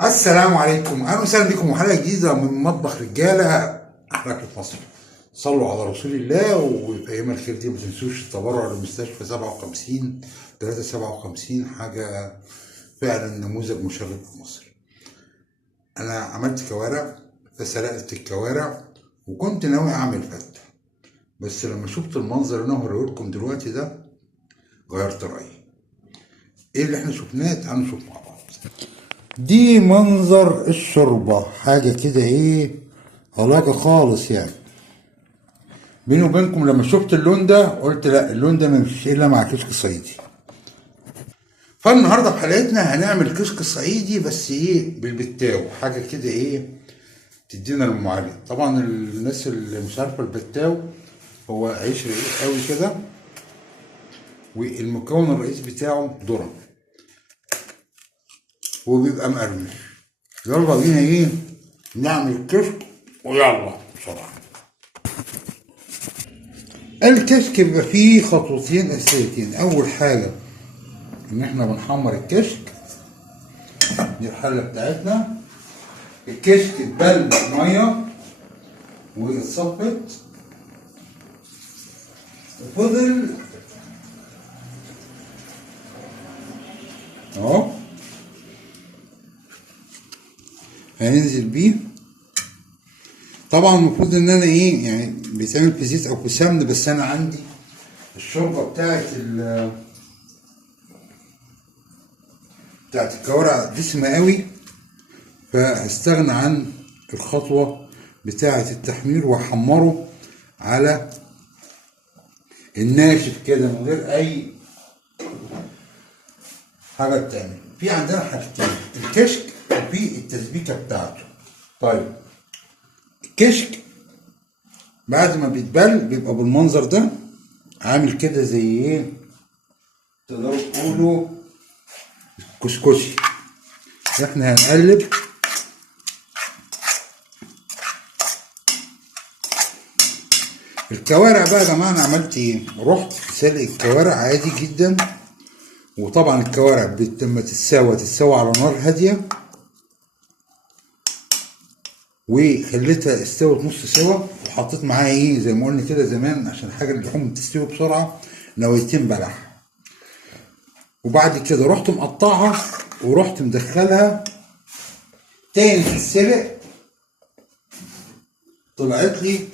السلام عليكم، اهلا وسهلا بكم وحلقه جديده من مطبخ رجاله احلى في مصر. صلوا على رسول الله. وفي ايام الخير دي ما تنسوش التبرع لمستشفى 57 357، حاجه فعلا نموذج مشرف في مصر. انا عملت كوارع، فسلقت الكوارع وكنت ناوي اعمل فته، بس لما شفت المنظر اللي انا هوريه لكم دلوقتي ده غيرت رايي. ايه اللي احنا شفناه؟ تعالوا نشوف مع بعض. دي منظر الشوربة، حاجة كده ايه علاقة خالص يعني. بيني وبينكم لما شفت اللون ده قلت لا، اللون ده ما يمشيش الا مع كشك صعيدي. فالنهارده في حلقتنا هنعمل كشك صعيدي بس ايه بالبتاو، حاجة كده ايه تدينا ام علي. طبعا الناس اللي مش عارفة البتاو هو عيش رقيق قوي كده، والمكون الرئيسي بتاعه ذرة وبيبقى مقرمش. يلا بينا ايه نعمل كشك، ويلا بسرعة. الكشك بيبقى فيه خطوتين اساسيتين. اول حاجه ان احنا بنحمر الكشك، دي الحله بتاعتنا. الكشك اتبل ميه واتصفت وفضل اهو، هننزل بيه. طبعا المفروض ان انا ايه يعني بيتعمل في زيت او في سمن، بس انا عندي الشوربه بتاعت الكوارع دسمه قوي، فهستغنى عن الخطوه بتاعه التحمير واحمره على الناشف كده من غير اي حاجه بتعمل. في عندنا حاجتين، الكشك وفي التسبيكه بتاعته. طيب الكشك بعد ما بيتبل بيبقى بالمنظر ده، عامل كده زي ايه تقدروا تقولوا كسكسي. احنا هنقلب الكوارع بقى. يا جماعه انا عملت ايه؟ رحت سلق الكوارع عادي جدا، وطبعا الكوارع لما تتسوى على نار هاديه، وخليتها استوت نص سوا، وحطيت معاها ايه زي ما قلنا كده زمان عشان حاجه اللحوم تستوي بسرعه، نويتين بلح. وبعد كده رحت مقطعها ورحت مدخلها تاني في السلق، طلعت لي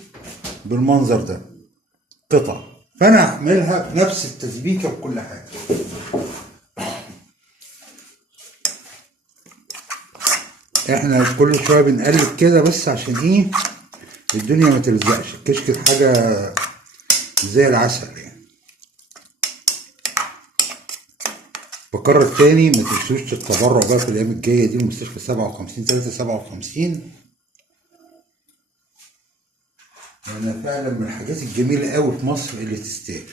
بالمنظر ده قطع. فانا هعملها بنفس التسبيكه بكل حاجه. احنا كل شويه بنقلب كده بس عشان ايه الدنيا ما تلزقش. الكشك حاجه زي العسل يعني. بكرر تاني، ما تنسوش التبرع بقى في الايام الجايه دي لمستشفى 57 357، لان فعلا من الحاجات الجميله قوي في مصر اللي تستاهل.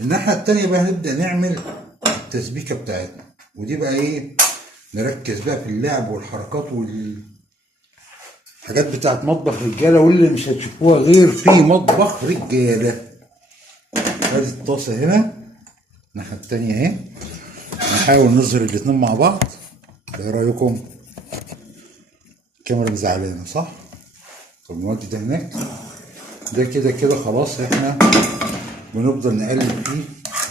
الناحيه التانيه بقى هنبدا نعمل التسبيكه بتاعتنا، ودي بقى ايه نركز بقى في اللعب والحركات والحاجات بتاعت مطبخ رجاله، واللي مش هتشوفوها غير في مطبخ رجاله. ادي الطاسه هنا، الناحيه التانيه اهي. نحاول نظهر الاتنين مع بعض. ايه رايكم؟ الكاميرا مزعلانه صح؟ طب نودي ده هناك. ده كده كده خلاص، احنا بنفضل نقلب فيه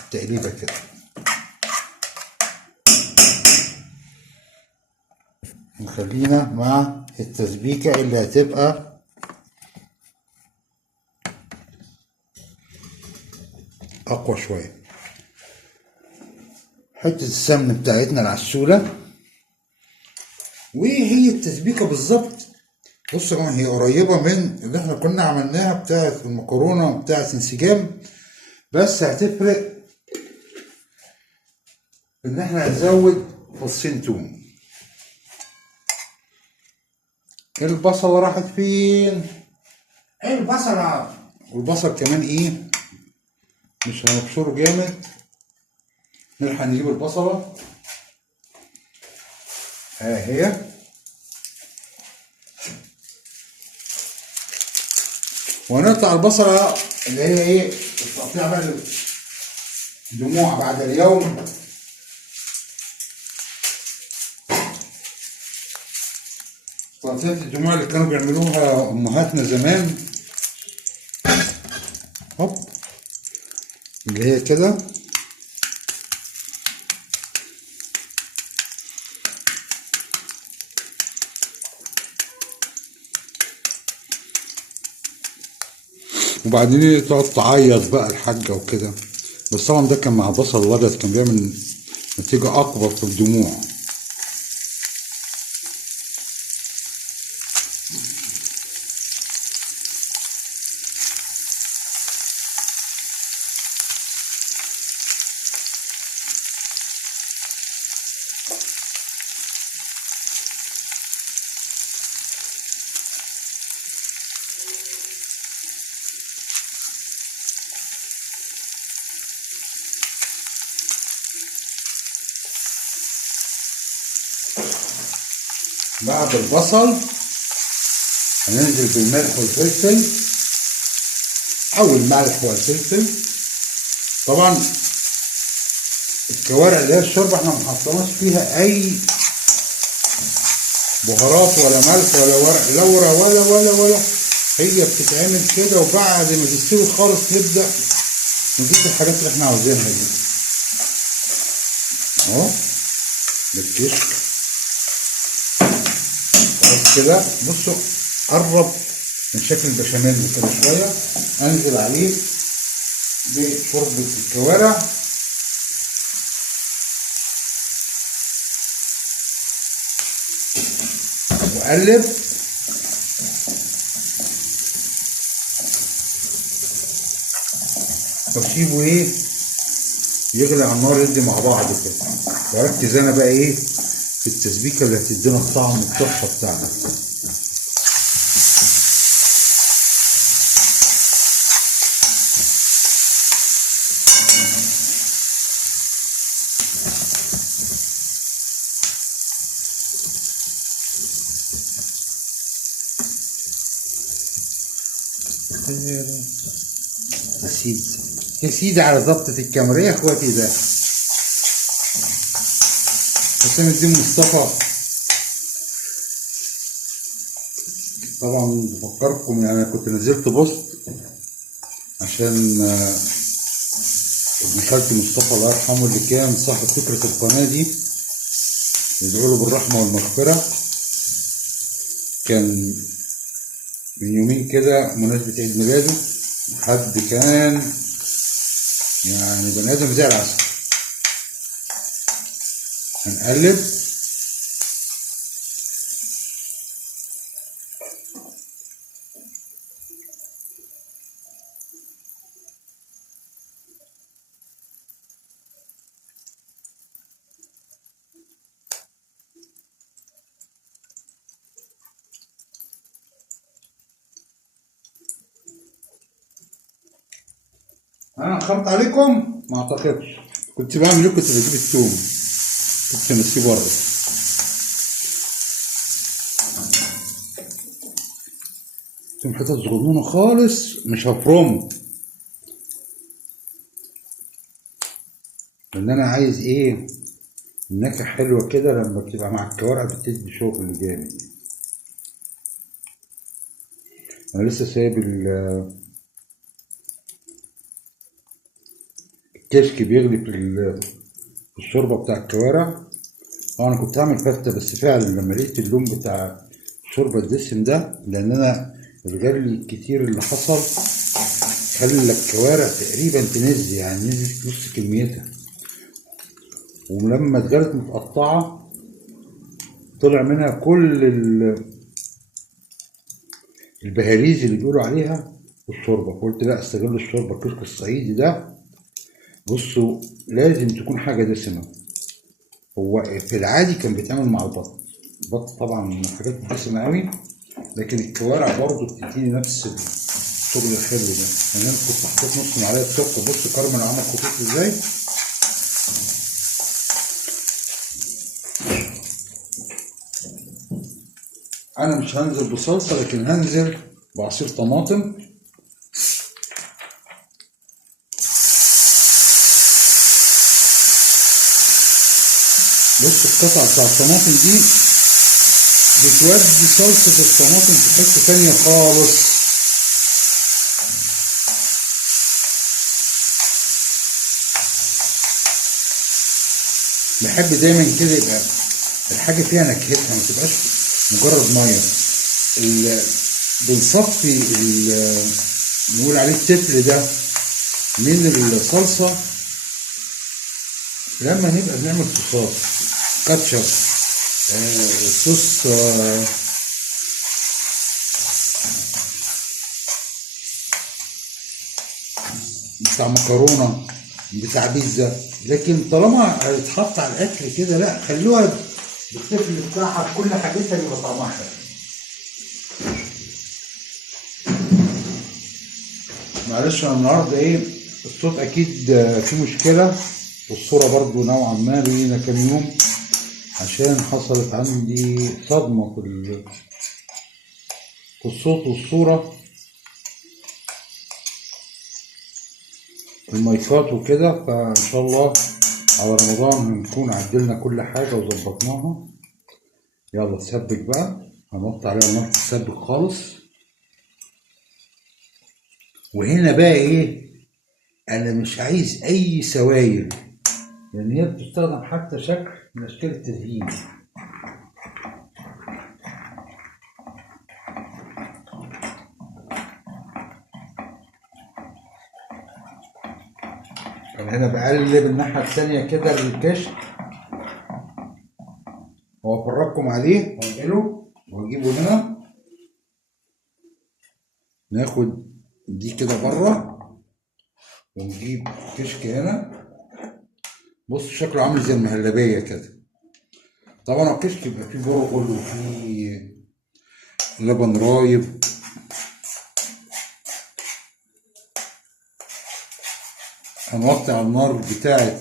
التقليبه كده. نخلينا مع التسبيكه اللي هتبقى اقوى شويه. حته السمن بتاعتنا العسوله، وهي التسبيكه بالظبط. بصوا يا جماعه هي قريبه من اللي احنا كنا عملناها بتاعت المكرونه بتاعت انسجام، بس هتفرق ان احنا هنزود فصين توم. البصله راحت فين؟ البصله. والبصل كمان ايه مش هنبشره جامد، نلحق نجيب البصله. ها هي. وهنقطع البصله اللي هي ايه التقطيع بقى، دموع بعد اليوم. سلطات الدموع اللي كانوا بيعملوها امهاتنا زمان، هوب، اللي هي كده. وبعدين تقعد تعيط بقى الحاجة وكده، بس طبعا ده كان مع بصل الابيض، كان بيعمل نتيجة اكبر في الدموع. بعد البصل هننزل بالملح والفلفل، او الملح والفلفل. طبعا الكوارع اللي هي الشوربه احنا ما حطيناش فيها اي بهارات ولا ملح ولا ورق لورا ولا هي بتتعمل كده، وبعد ما تستوي خالص نبدا نضيف الحاجات اللي احنا عاوزينها دي اهو بالكشك. بس كده بصوا قرب من شكل البشاميل كده شويه، انزل عليه بشوربه الكوارع واقلب. واسيبه ايه يغلي على النار، يدي مع بعض كده. بركز انا بقى ايه في التسبيكه اللي هتدينا الطعم التحفه بتاعنا. يا سيدي على ضبطة الكاميرا يا اخواتي. ده حسام الدين مصطفى. طبعا بفكركم، يعني انا كنت نزلت بوست عشان ابن خالتي مصطفى الله يرحمه اللي كان صاحب فكرة القناة دي، يدعو له بالرحمة والمغفرة. كان من يومين كده مناسبة عيد ميلاده، حد كان يعني بني ادم زي العسل. هنقلب انا خبط عليكم ما اعتقدش. كنت بعمل ايه؟ كنت بجيب الثوم كنت نسيه بره. ثوم حتت صغنونه خالص، مش هفرمه، لان انا عايز ايه النكهه حلوه كده لما بتبقى مع الكوارع بتدي شغل جامد. انا لسه سايب الكشك بيغلي في الشوربه بتاع الكوارع. انا كنت هعمل فتة، بس فعلا لما لقيت اللون بتاع الشوربه الدسم ده، لان انا الغلي الكتير اللي حصل خلى الكوارع تقريبا تنزل، يعني نزلت نص كميتها، ولما اتجرت متقطعه طلع منها كل البهاريز اللي بيقولوا عليها في الشوربه. فقلت لا، استغل الشوربه الكشك الصعيدي ده. بصوا لازم تكون حاجه دسمه. هو في العادي كان بيتعمل مع البط، البط طبعا من الحاجات الدسمه قوي، لكن الكوارع برضه بتديني نفس الشغل الحلو ده. يعني انا كنت حطيت نص معلقه سكر. بص كرمل عمل خطوط ازاي. انا مش هنزل بصلصه، لكن هنزل بعصير طماطم. بص القطعه بتاع الطماطم دي بتودي صلصة الطماطم في حتة تانية خالص. بحب دايما كده يبقى الحاجة فيها نكهتها، ما تبقاش مجرد مية. بنصفي نقول عليه التفل ده من الصلصة لما نبقى بنعمل صوصات كاتشب، صوص بتاع مكرونة، بتاع بيتزا. لكن طالما هيتحط على الاكل كده لا، خلوها بالتفل بتاعها بكل حاجتها يبقى طعمها حلو. معلش انا النهارده الصوت اكيد فيه مشكله، والصوره برضو نوعا ما لينا كام يوم عشان حصلت عندي صدمه في الصوت والصوره، المايكات وكده. فان شاء الله على رمضان هنكون عدلنا كل حاجه وظبطناها. يلا تسبك بقى، هنحط عليها النار تسبك خالص. وهنا بقى انا مش عايز اي سوائل، لان هي بتستخدم حتى شكل من اشكال التزيين. انا هنا بقلب الناحيه الثانيه كده للكشك، وافرجكم عليه وانقله واجيبه هنا. ناخد دي كده بره ونجيب كشك هنا. بص شكله عامل زي المهلبيه كده. طبعا الكشك يبقى فيه برغل وفيه لبن رايب. هنوطي على النار بتاعه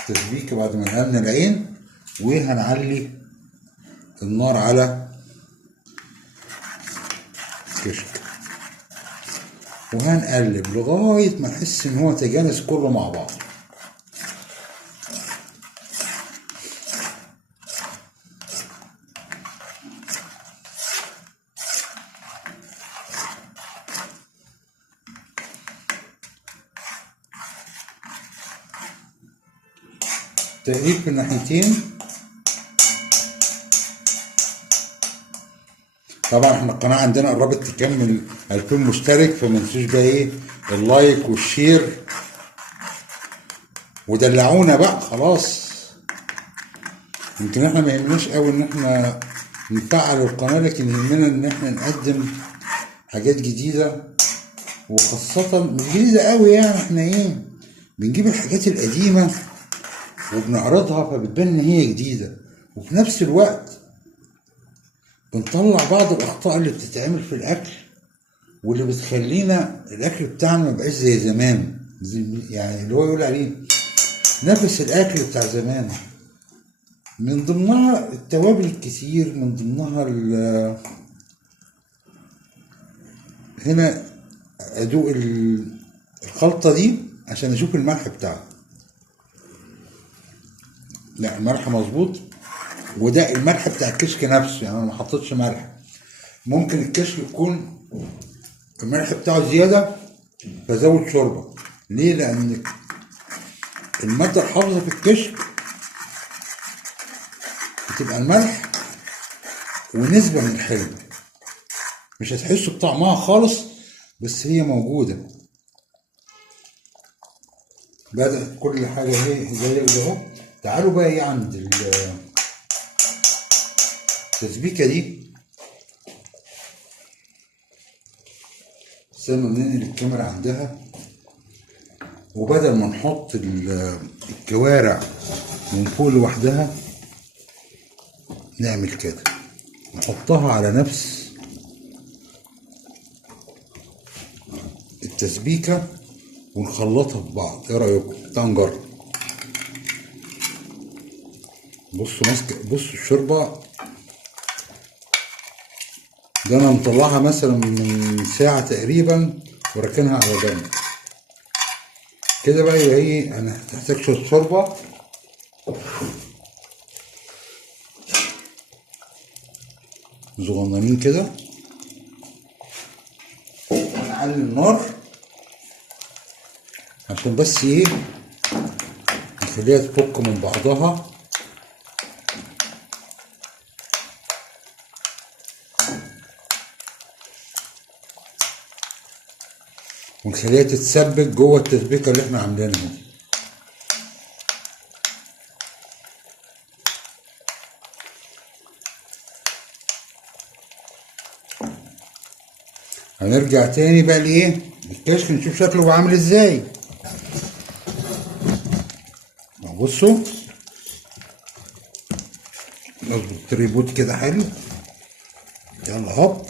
التسبيكه بعد ما نقلنا العين، وهنعلي النار على الكشك وهنقلب لغايه ما نحس ان هو تجانس كله مع بعض. تقليب في الناحيتين. طبعا احنا القناه عندنا قربت تكمل 2000 مشترك، فما تنسوش بقى اللايك والشير ودلعونا بقى خلاص. يمكن احنا ما يهمناش قوي ان احنا نفعل القناه، لكن يهمنا ان احنا نقدم حاجات جديده، وخاصه مش جديده قوي يعني. احنا بنجيب الحاجات القديمه وبنعرضها فبتبان ان هي جديده، وفي نفس الوقت بنطلع بعض الاخطاء اللي بتتعمل في الاكل واللي بتخلينا الاكل بتاعنا ما بقاش زي زمان، يعني اللي هو يقول عليه نفس الاكل بتاع زمان. من ضمنها التوابل الكتير، من ضمنها هنا ادوق الخلطه دي عشان اشوف الملح بتاعها. لا الملح مظبوط، وده الملح بتاع الكشك نفسه، يعني انا ما حطيتش ملح. ممكن الكشك يكون الملح بتاعه زياده فزود شوربه. ليه؟ لان الماده الحافظه في الكشك بتبقى الملح ونسبه من الحلو، مش هتحسوا بطعمها خالص بس هي موجوده. بدأت كل حاجه زي اهو. تعالوا بقى عند التسبيكه دي. استنوا ننقل الكاميرا عندها، وبدل ما نحط الكوارع من فوق لوحدها نعمل كده، نحطها على نفس التسبيكه ونخلطها ببعض. ايه رايكم؟ تعالوا نجرب. بصوا بصوا الشوربه ده انا مطلعها مثلا من ساعه تقريبا وراكنها على جنب كده. بقى يبقى انا هحتاج شويه شوربه صغننين كده، ونعلي النار عشان بس ايه نخليها تفك من بعضها. ونخليها تتسبك جوه التسبيكه اللي احنا عاملينها دي. هنرجع تاني بقى لايه للكشك، نشوف شكله بقى عامل ازاي. بصوا نظبط التريبوت كده حلو. يلا هوب،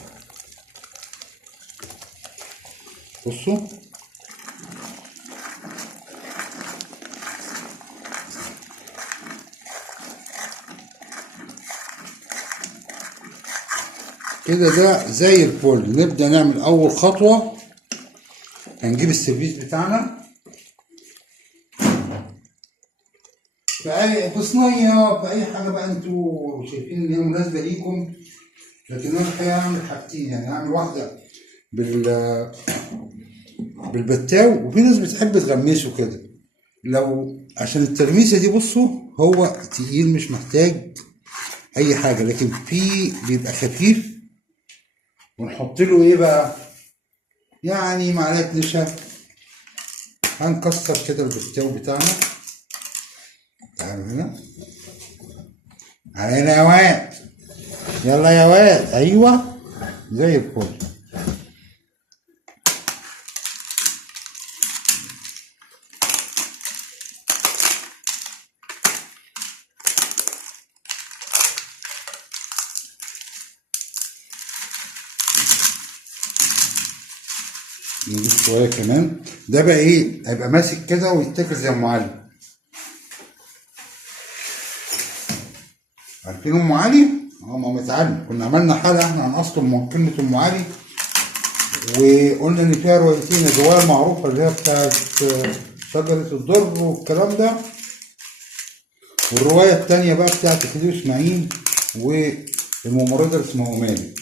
بصوا كده ده زي الفل. نبدأ نعمل أول خطوة، هنجيب السيرفيس بتاعنا في صينية، في أي حاجة بقى أنتوا شايفين إن هي مناسبة ليكم. لكن أنا الحقيقة هعمل حاجتين، يعني هعمل واحدة بالبتاو، وفي ناس بتحب تغمسه كده. لو عشان التغميسة دي بصوا هو تقيل مش محتاج أي حاجة، لكن في بيبقى خفيف. ونحط له إيه بقى؟ يعني معلقة نشا. هنكسر كده البتاو بتاعنا. تعالوا هنا علينا يا واد، يلا يا واد، ايوه زي الفل. نضيف شويه كمان. ده بقى ايه، هيبقى ماسك كده ويتاكل زي ام علي. عارفين ام علي؟ مامة علي. كنا عملنا حلقه احنا عن اصل كلمه ام علي، وقلنا ان فيها روايتين، الروايه المعروفه اللي هي بتاعت شجره الدر والكلام ده، والروايه الثانيه بقى بتاعت خديوي اسماعيل والممرضه اللي اسمها امالي.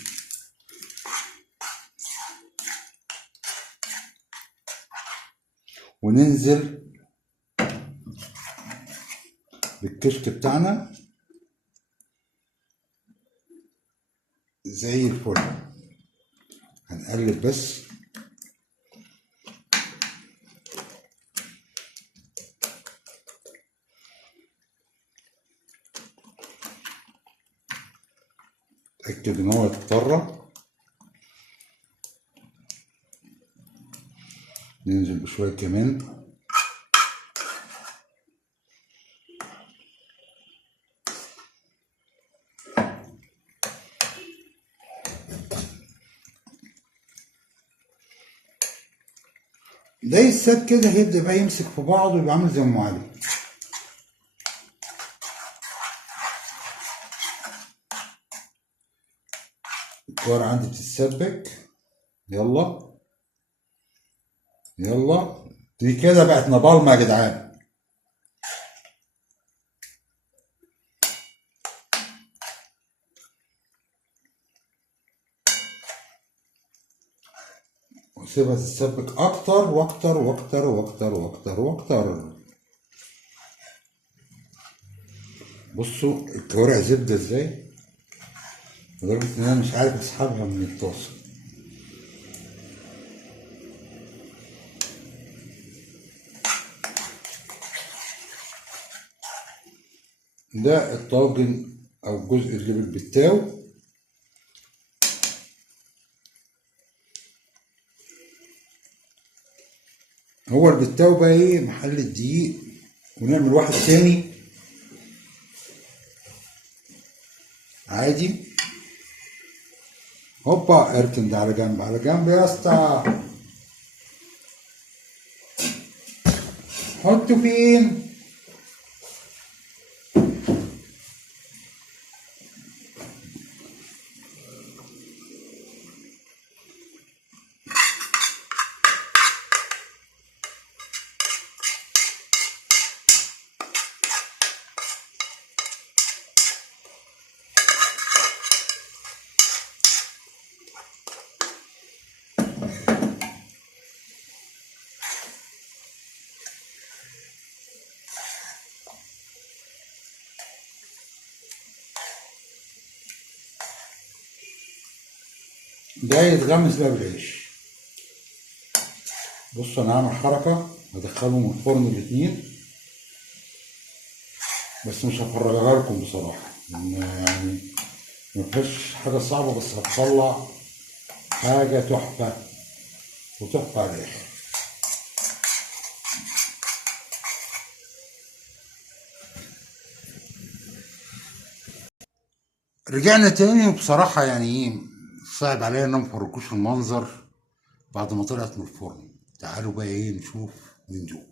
وننزل بالكشك بتاعنا زي الفل. هنقلب بس. اتأكد ان هو اتطرى. ننزل بشوية كمان. ده يتساب كده هيبدأ بقى يمسك في بعضه ويبقى عامل زي ام علي. الكوارع عندي بتتسبك. يلا يلا، دي كده بقت نبالمة يا جدعان. وسيبها تتسبك اكتر واكتر واكتر واكتر واكتر واكتر. بصوا الكوارع زبدة ازاي، لدرجة ان انا مش عارف اسحبها من الطاسة. ده الطاجن او الجزء اللي بالبتاو. هو البتاو بقى ايه محل الدقيق. ونعمل واحد تاني عادي. هوبا، اركن ده على جنب، على جنب يا اسطى. حطه فين؟ ده يتغمس بقى بالعيش. بص انا هعمل حركة هدخلهم الفرن الاتنين، بس مش هفرجها لكم بصراحة، لأن يعني مفيهاش حاجة صعبة، بس هتطلع حاجة تحفة وتحفة على الآخر. رجعنا تاني، وبصراحة يعني ايه صعب عليا ان انا مفرجكوش المنظر بعد ما طلعت من الفرن. تعالوا بقى ايه نشوف وندوق.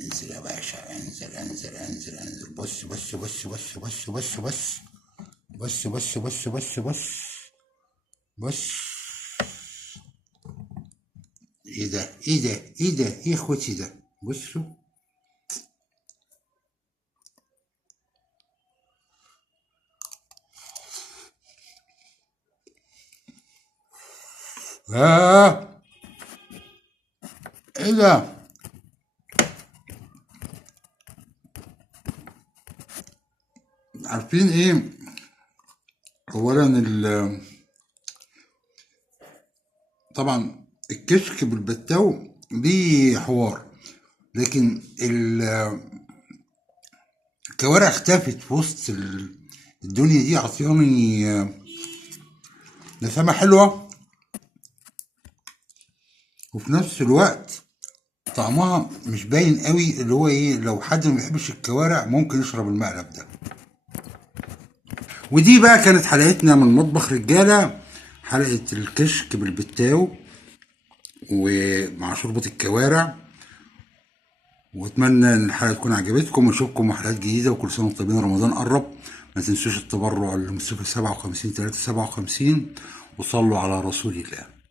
انزل يا باشا، انزل انزل انزل انزل. بص بص بص بص بص بص بص بص بص بص بص بص بص. ايه ده ايه ده ايه ده ايه يا اخوتي ده؟ بصوا. ايه ده؟ عارفين ايه؟ اولا طبعا الكشك بالبتاو دي حوار، لكن الكوارع اختفت في وسط الدنيا دي، عطياني نسمة حلوة، وفي نفس الوقت طعمها مش باين قوي. اللي هو ايه، لو حد ما بيحبش الكوارع ممكن يشرب المقلب ده. ودي بقى كانت حلقتنا من مطبخ رجالة، حلقة الكشك بالبتاو ومع شوربة الكوارع. واتمنى ان الحلقة تكون عجبتكم، ونشوفكم حلقات جديدة، وكل سنة وانتم طيبين، رمضان قرب. ما تنسوش التبرع لمستشفى 57 357، وصلوا على رسول الله.